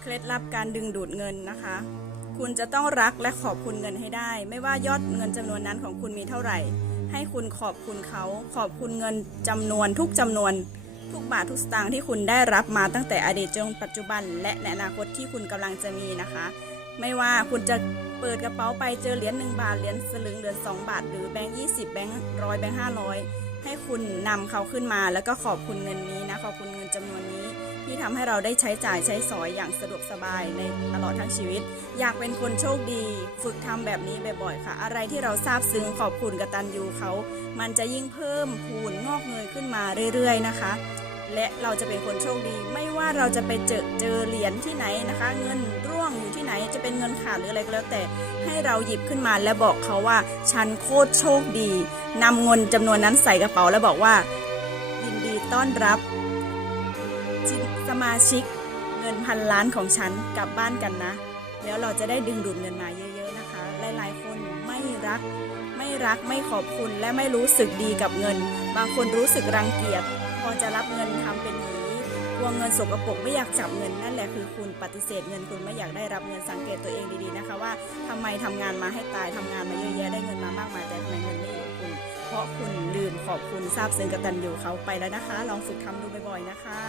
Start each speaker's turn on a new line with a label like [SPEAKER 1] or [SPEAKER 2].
[SPEAKER 1] เคล็ดลับการดึงดูดเงินนะคะ คุณจะต้องรักและขอบคุณเงินให้ได้ ไม่ว่ายอดเงินจำนวนนั้นของคุณมีเท่าไหร่ ให้คุณขอบคุณเขา ขอบคุณเงินจำนวนทุกจำนวน ทุกบาททุกสตางค์ที่คุณได้รับมาตั้งแต่อดีตจนปัจจุบัน และในอนาคตที่คุณกำลังจะมีนะคะ ไม่ว่าคุณจะเปิดกระเป๋าไปเจอเหรียญหนึ่งบาทเหรียญสลึงเหรียญสองบาท หรือแบงค์ยี่สิบแบงค์ร้อยแบงค์ห้าร้อย ให้คุณนำเขาขึ้นมาแล้วก็ขอบคุณเงินนี้นะขอบคุณเงินจำนวนนี้ ที่ทำให้เราได้ใช้จ่ายใช้สอยอย่างสะดวกสบายในตลอดทั้งชีวิต อยากเป็นคนโชคดี ฝึกทำแบบนี้บ่อยๆค่ะ อะไรที่เราซาบซึ้งขอบคุณกตัญญูเขา มันจะยิ่งเพิ่มพูนงอกเงยขึ้นมาเรื่อย ๆ นะคะ และเราจะเป็นคนโชคดี ไม่ว่าเราจะไปเจอเจอเหรียญที่ไหนนะคะ เงินร่วงอยู่ที่ไหนจะเป็นเงินขาดหรืออะไรก็แล้วแต่ให้เราหยิบขึ้นมาและบอกเขาว่า ฉันโคตรโชคดีนำเงินจำนวนนั้นใส่กระเป๋าแล้วบอกว่า ยินดีต้อนรับสมาชิกเงินพันล้านของฉันกลับบ้านกันนะ แล้วเราจะได้ดึงดูดเงินมาเยอะ ๆนะคะ หลายๆคนไม่รัก ไม่รักไม่ขอบคุณและไม่รู้สึกดีกับเงิน บางคนรู้สึกรังเกียจ พอจะรับเงินทำเป็นหนีกลัวเงินสกปรกไม่อยากจับเงินนั่นแหละคือคุณปฏิเสธเงินคุณไม่อยากได้รับเงินสังเกตตัวเองดีๆนะคะว่าทำไมทำงานมาให้ตายทำงานมาเยอะแยะได้เงินมามากมายแต่ทำไมเงินไม่อยู่คุณ เพราะคุณลืมขอบคุณทราบซึ้งกตัญญูเขาไปแล้วนะคะ ลองฝึกทำดูบ่อยๆนะคะ